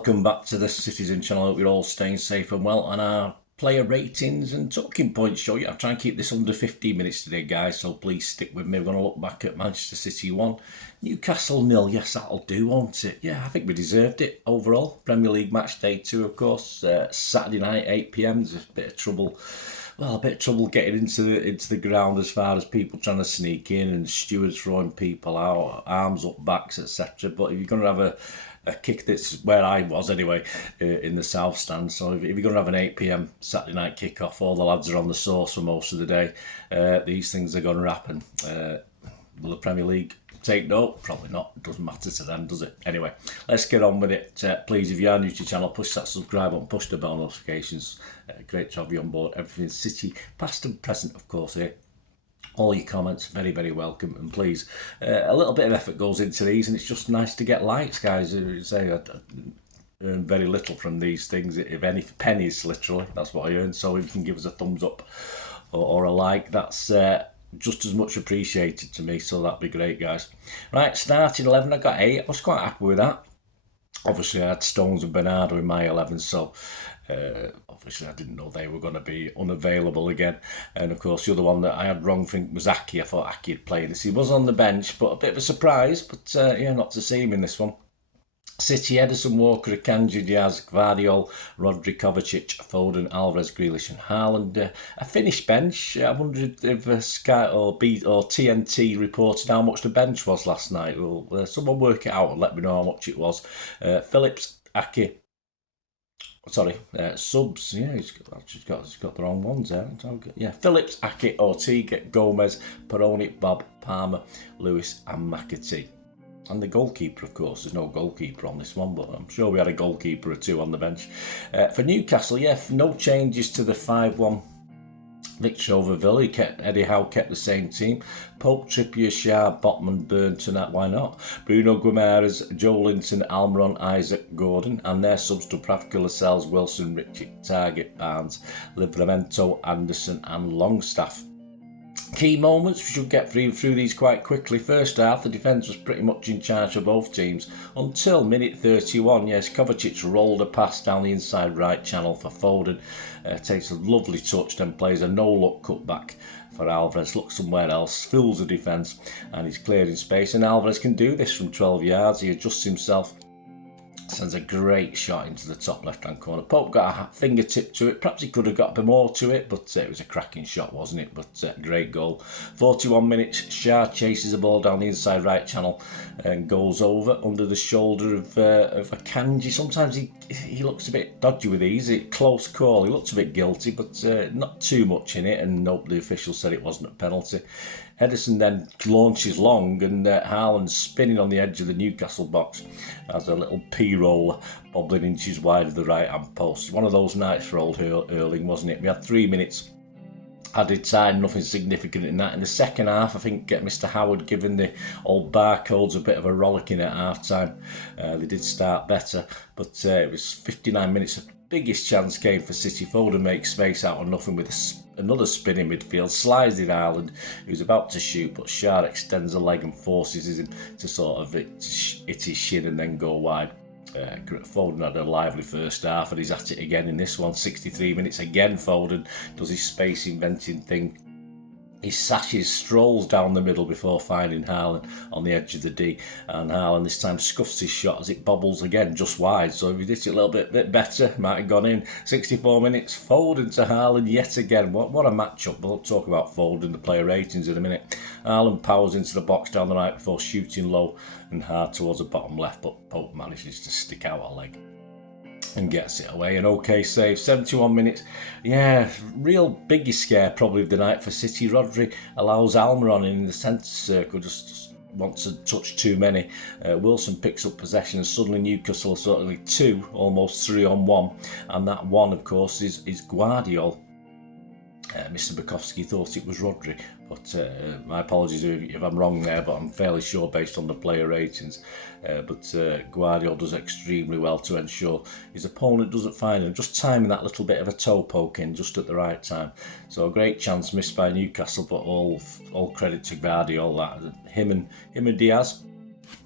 welcome back to the Citizen channel. I hope you're all staying safe and well. And our player ratings and talking points show. I'm trying to keep this under 15 minutes today, guys, so please stick with me. We're going to look back at Manchester City 1, Newcastle 0. Yes, that'll do, won't it? Yeah, I think we deserved it overall. Premier League match day 2, of course. Saturday night, 8 p.m. There's a bit of trouble. Well, a bit of trouble getting into the ground as far as people trying to sneak in and stewards throwing people out, arms up, backs, etc. But if you're going to have a kick, that's where I was anyway, in the South Stand. So if you're going to have an 8 p.m. Saturday night kick-off, all the lads are on the sauce for most of the day. These things are going to happen. Will the Premier League take note? Probably not. It doesn't matter to them, does it? Anyway, let's get on with it. Please, if you are new to the channel, push that subscribe button, push the bell notifications. Great to have you on board. Everything City, past and present, of course, here. All your comments, very, very welcome. And please, a little bit of effort goes into these, and it's just nice to get likes, guys. I earn very little from these things, if any, pennies, literally. That's what I earn. So if you can give us a thumbs up or a like, that's just as much appreciated to me. So that'd be great, guys. Right, starting 11, I got 8. I was quite happy with that. Obviously, I had Stones and Bernardo in my 11, so obviously I didn't know they were going to be unavailable again. And of course, the other one that I had wrong think was Aki. I thought Aki would play this. He was on the bench, but a bit of a surprise. But yeah, not to see him in this one. City, Ederson, Walker, Akanji, Diaz, Gvardiol, Rodri, Kovacic, Foden, Alvarez, Grealish and Haaland. A finished bench. I wondered if Sky or TNT reported how much the bench was last night. Well, someone work it out and let me know how much it was. Phillips, Aki. Sorry, subs. Yeah, he's got the wrong ones there. Yeah, Phillips, Aki, Ortega, Gomez, Peroni, Bob, Palmer, Lewis and McAtee. And the goalkeeper, of course. There's no goalkeeper on this one, but I'm sure we had a goalkeeper or two on the bench. For Newcastle, yeah, no changes to the 5-1 victory over Villa. Eddie Howe kept the same team. Pope, Trippier, Shah, Botman, Burnton, why not? Bruno Guimaraes, Joelinton, Almiron, Isaac, Gordon. And their subs to Pravka, Lascelles, Wilson, Ritchie, Target, Barnes, Livramento, Anderson and Longstaff. Key moments, we should get through these quite quickly. First half, the defence was pretty much in charge of both teams until minute 31. Yes, Kovacic rolled a pass down the inside right channel for Foden. Takes a lovely touch, then plays a no-look cutback for Alvarez. Looks somewhere else, fills the defence, and he's cleared in space. And Alvarez can do this from 12 yards. He adjusts himself. Sends a great shot into the top left-hand corner. Pope got a fingertip to it. Perhaps he could have got a bit more to it, but it was a cracking shot, wasn't it? But great goal. 41 minutes, Shah chases the ball down the inside right channel and goes over under the shoulder of Akanji. Sometimes he looks a bit dodgy with these. Close call. He looks a bit guilty, but not too much in it. And nope, the official said it wasn't a penalty. Ederson then launches long, and Haaland spinning on the edge of the Newcastle box as a little P-roll bobbling inches wide of the right-hand post. One of those nights for old Erling, wasn't it? We had 3 minutes added time, nothing significant in that. In the second half, I think Mr. Howard giving the old barcodes a bit of a rollicking at half-time. They did start better, but it was 59 minutes of biggest chance came for City. Foden makes space out of nothing with another spin in midfield, slides in Ireland, who's about to shoot, but Shah extends a leg and forces him to sort of hit his shin and then go wide. Foden had a lively first half, and he's at it again in this one. 63 minutes again, Foden does his space inventing thing. He sashes, strolls down the middle before finding Haaland on the edge of the D. And Haaland this time scuffs his shot as it bobbles again just wide. So if he did it a little bit better, might have gone in. 64 minutes, Foden to Haaland yet again. What a matchup. We'll talk about Foden, the player ratings in a minute. Haaland powers into the box down the right before shooting low and hard towards the bottom left, but Pope manages to stick out a leg and gets it away. An okay save. 71 minutes. Yeah, real biggest scare probably of the night for City. Rodri allows Almiron in the centre circle, just wants to touch too many. Wilson picks up possession, and suddenly Newcastle are certainly 2, almost 3 on 1. And that one, of course, is Gvardiol. Mr. Bukowski thought it was Rodri, but my apologies if I'm wrong there, but I'm fairly sure based on the player ratings. But Gvardiol does extremely well to ensure his opponent doesn't find him, just timing that little bit of a toe poke in just at the right time. So a great chance missed by Newcastle, but all credit to Gvardiol. Him and Diaz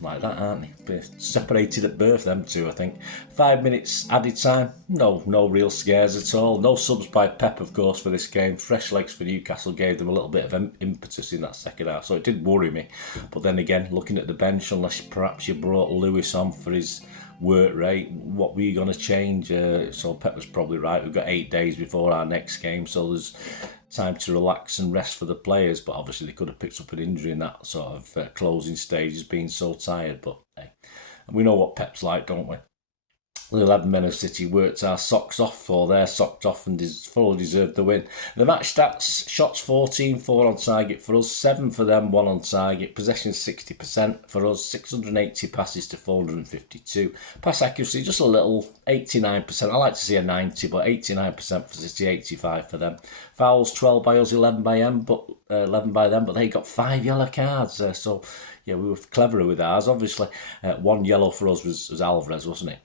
like that, aren't they? Separated at birth, them two, I think. 5 minutes added time. No real scares at all. No subs by Pep, of course, for this game. Fresh legs for Newcastle gave them a little bit of impetus in that second half, so it did worry me. But then again, looking at the bench, unless perhaps you brought Lewis on for his work rate, what were you going to change? So Pep was probably right. We've got 8 days before our next game, so there's time to relax and rest for the players, but obviously they could have picked up an injury in that sort of closing stages, being so tired. But hey, we know what Pep's like, don't we? The 11 men of City worked our socks off, or they're socked off, and fully deserved the win. The match stats: shots 14, 4 on target for us, 7 for them, 1 on target. Possession 60% for us, 680 passes to 452. Pass accuracy just a little, 89%. I like to see a 90, but 89% for City, 85 for them. Fouls 12 by us, 11 by them, but they got 5 yellow cards. So yeah, we were cleverer with ours. Obviously, 1 yellow for us was Alvarez, wasn't it?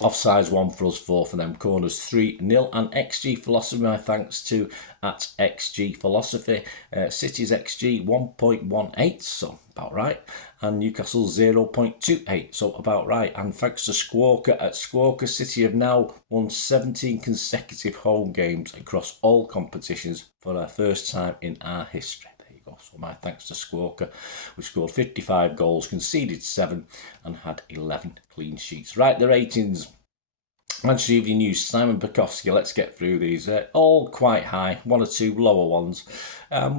Offsides 1 for us, 4 for them. Corners 3-0. And XG Philosophy, my thanks to at XG Philosophy. City's XG 1.18, so about right. And Newcastle 0.28, so about right. And thanks to Squawker at Squawker, City have now won 17 consecutive home games across all competitions for their first time in our history. So my thanks to Squawker. We scored 55 goals, conceded 7 and had 11 clean sheets. Right, the ratings. Manchester Evening News, Simon Bukowski. Let's get through these. All quite high, 1 or 2 lower ones.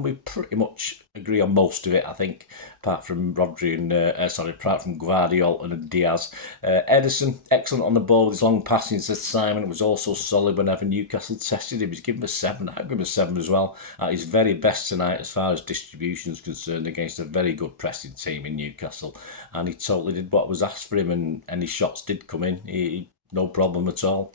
We pretty much agree on most of it, I think, apart from apart from Guardiola and Diaz. Ederson, excellent on the ball with his long passing, says Simon. It was also solid whenever Newcastle tested him. He's given a 7. I'd give him a 7 as well. At his very best tonight as far as distribution is concerned against a very good pressing team in Newcastle. And he totally did what was asked for him, and any shots did come in. No problem at all.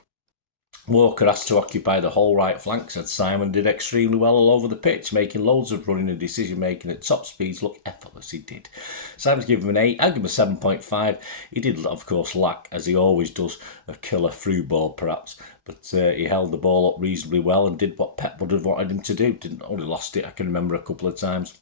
Walker has to occupy the whole right flank, said Simon. Did extremely well all over the pitch, making loads of running and decision making at top speeds look effortless. He did. Simon's given him an 8. I'll give him a 7.5. He did, of course, lack, as he always does, a killer through ball perhaps, but he held the ball up reasonably well and did what Pep would have wanted him to do. Didn't only lost it, I can remember a couple of times.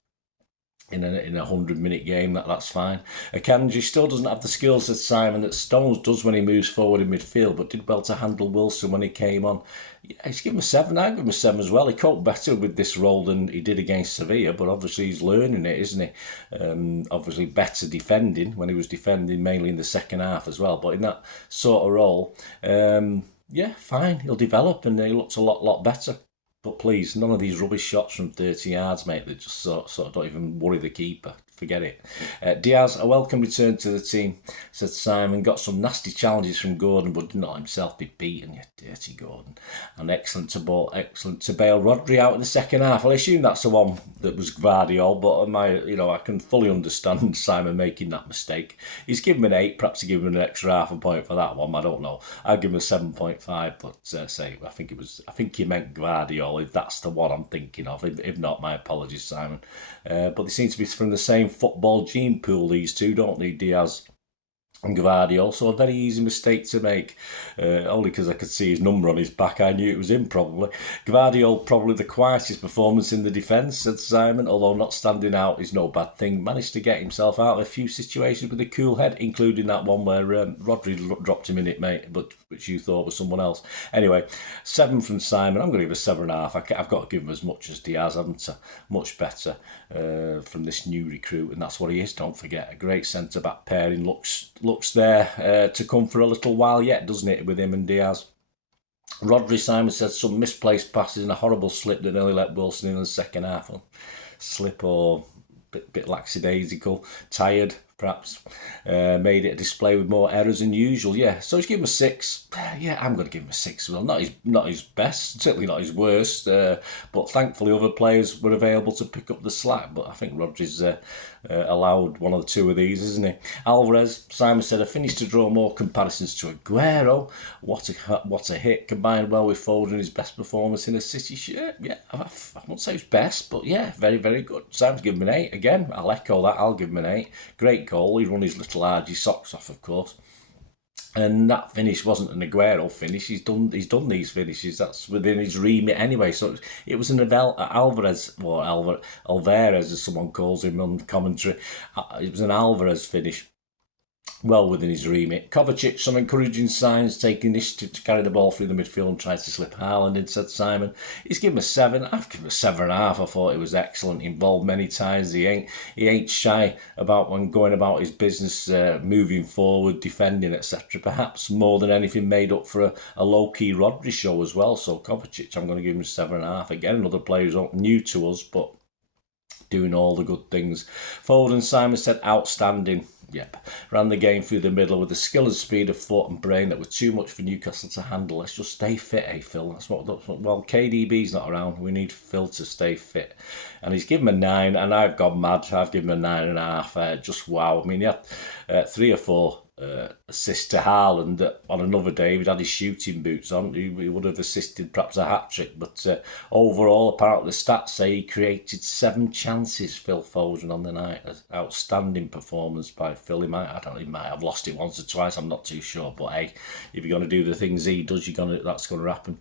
In a 100-minute game, that's fine. Akanji still doesn't have the skills, said Simon, that Stones does when he moves forward in midfield, but did well to handle Wilson when he came on. Yeah, he's given him a 7. I give him a 7 as well. He coped better with this role than he did against Sevilla, but obviously he's learning it, isn't he? Obviously better defending when he was defending mainly in the second half as well, but in that sort of role, yeah, fine. He'll develop and he looks a lot better. But please, none of these rubbish shots from 30 yards, mate, that just sort of don't even worry the keeper. Forget it. Diaz, a welcome return to the team, said Simon. Got some nasty challenges from Gordon, but did not himself be beaten, you dirty Gordon. And excellent to bail Rodri out in the second half. I assume that's the one that was Guardiola, but I can fully understand Simon making that mistake. He's given him an 8, perhaps he give him an extra half a point for that one. I don't know. I'd give him a 7.5, but I think he meant Guardiola. If that's the one I'm thinking of. If not, my apologies, Simon. But they seem to be from the same football gene pool, these two, don't they, Diaz and Guardiola? So a very easy mistake to make, only because I could see his number on his back. I knew it was him, probably. Guardiola, probably the quietest performance in the defence, said Simon, although not standing out is no bad thing. Managed to get himself out of a few situations with a cool head, including that one where Rodri dropped him in it, mate, but which you thought was someone else. Anyway, 7 from Simon. I'm going to give a 7.5. I've got to give him as much as Diaz, haven't I? Much better from this new recruit, and that's what he is, don't forget. A great centre-back pairing. Looks there to come for a little while yet, doesn't it, with him and Diaz? Rodri, Simon said, some misplaced passes and a horrible slip that nearly let Wilson in the second half. Slip or bit lackadaisical, tired, perhaps. Made it a display with more errors than usual. Yeah, so he's given him a 6. Yeah, I'm going to give him a 6 as well. Not his best, certainly not his worst, but thankfully other players were available to pick up the slack. But I think Rodri's allowed one or two of these, isn't he? Alvarez, Simon said, I finished to draw more comparisons to Aguero. What a hit, combined well with Foden, his best performance in a City shirt. Yeah, I won't say his best, but yeah, very, very good. Simon's given him an 8 again. I'll echo that. I'll give him an 8. Great goal. He run his little argy socks off, of course. And that finish wasn't an Aguero finish. He's done these finishes. That's within his remit anyway. So it was an Alvarez, or Alvarez as someone calls him on commentary. It was an Alvarez finish. Well within his remit. Kovacic, some encouraging signs, taking initiative to carry the ball through the midfield and tries to slip Haaland in, said Simon. He's given a 7. I've given a 7.5. I thought it was excellent. Involved many times. He ain't shy about when going about his business, moving forward, defending, etc. Perhaps more than anything made up for a low-key Rodri show as well. So Kovacic, I'm going to give him a 7.5. Again, another player who's new to us, but doing all the good things. Foden, Simon said, outstanding. Yep, ran the game through the middle with the skill and speed of foot and brain that were too much for Newcastle to handle. Let's just stay fit, Phil? That's what. Well, KDB's not around. We need Phil to stay fit, and he's given him a 9, and I've gone mad. I've given him a 9.5. Just wow. I mean, he had 3 or 4 assists to Haaland. On another day, if he'd had his shooting boots on, he would have assisted perhaps a hat-trick. But overall, apparently the stats say he created 7 chances, Phil Foden, on the night. Outstanding performance by Phil. He might have lost it once or twice, I'm not too sure. But hey, if you're going to do the things he does, that's going to happen.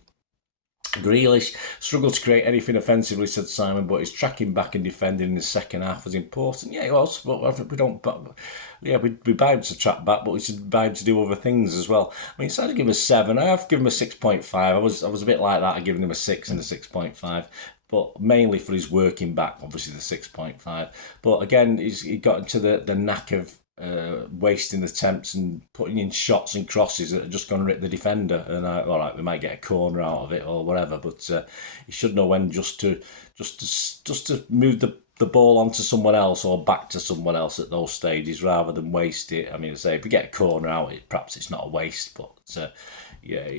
Grealish struggled to create anything offensively, said Simon, but his tracking back and defending in the second half was important. Yeah, it was, but we don't. But yeah, we bound to track back, but we should bound to do other things as well. I mean, instead of giving him a 7, I've given him a 6.5. I was a bit like that. I've given him a 6 and a 6.5. But mainly for his working back, obviously the 6.5. But again, he got into the knack of wasting attempts and putting in shots and crosses that are just going to rip the defender. And all right, we might get a corner out of it or whatever, but he should know when just to move the ball onto someone else or back to someone else at those stages rather than waste it. I mean, say if we get a corner out, perhaps it's not a waste, but yeah.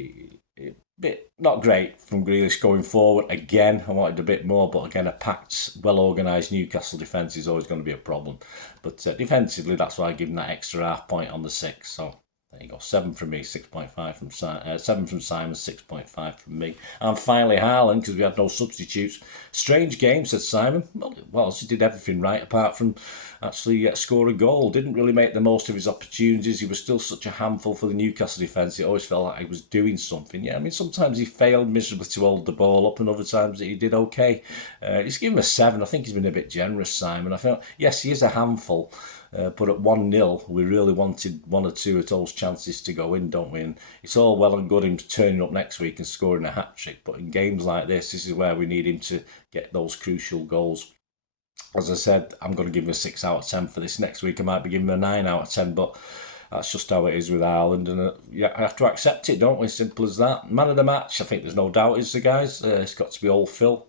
Bit not great from Grealish going forward. Again, I wanted a bit more, but again, a packed, well-organised Newcastle defence is always going to be a problem. But defensively, that's why I give him that extra half point on the 6. So there you go, 7 from me, 6.5 from 7 from Simon, 6.5 from me. And finally, Haaland, because we had no substitutes. Strange game, said Simon. Well, he did everything right apart from actually score a goal. Didn't really make the most of his opportunities. He was still such a handful for the Newcastle defence. It always felt like he was doing something. Yeah, I mean, sometimes he failed miserably to hold the ball up, and other times he did okay. Just give him a 7. I think he's been a bit generous, Simon. I felt, yes, he is a handful. But at 1-0, we really wanted 1 or 2 of those chances to go in, don't we? And it's all well and good him turning up next week and scoring a hat-trick, but in games like this is where we need him to get those crucial goals. As I said, I'm going to give him a 6 out of 10 for this next week. I might be giving him a 9 out of 10, but that's just how it is with Haaland. And yeah, I have to accept it, don't we? Simple as that. Man of the match, I think there's no doubt, is the guys. It's got to be old Phil.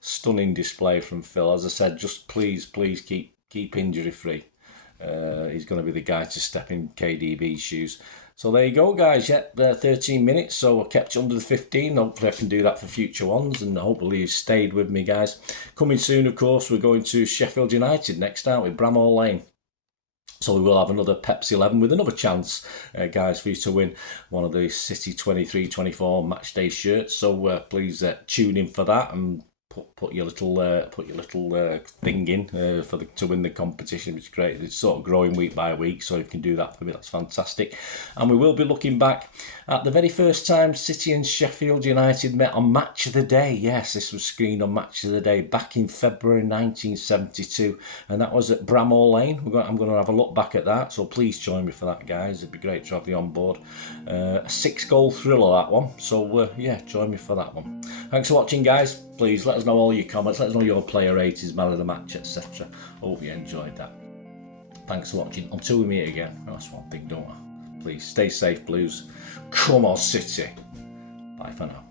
Stunning display from Phil. As I said, just please keep injury free. He's going to be the guy to step in KDB's shoes. So there you go, guys. Yeah, 13 minutes, so I kept you under the 15. Hopefully I can do that for future ones, and hopefully you've stayed with me, guys. Coming soon, of course, we're going to Sheffield United next, aren't we? Bramall Lane. So we will have another Pepsi 11 with another chance, guys, for you to win one of the City 23-24 match day shirts. So please tune in for that and put your little thing in to win the competition, which is great. It's sort of growing week by week, so if you can do that for me, that's fantastic. And we will be looking back at the very first time City and Sheffield United met on Match of the Day. Yes, this was screened on Match of the Day back in February 1972, and that was at Bramall Lane. I'm going to have a look back at that, so please join me for that, guys. It'd be great to have you on board. A 6-goal thriller, that one. So yeah, join me for that one. Thanks for watching, guys. Please let us know all your comments, let us know your player ratings, man of the match, etc. Hope you enjoyed that. Thanks for watching. Until we meet again, that's one thing, don't I? Please stay safe, Blues. Come on, City. Bye for now.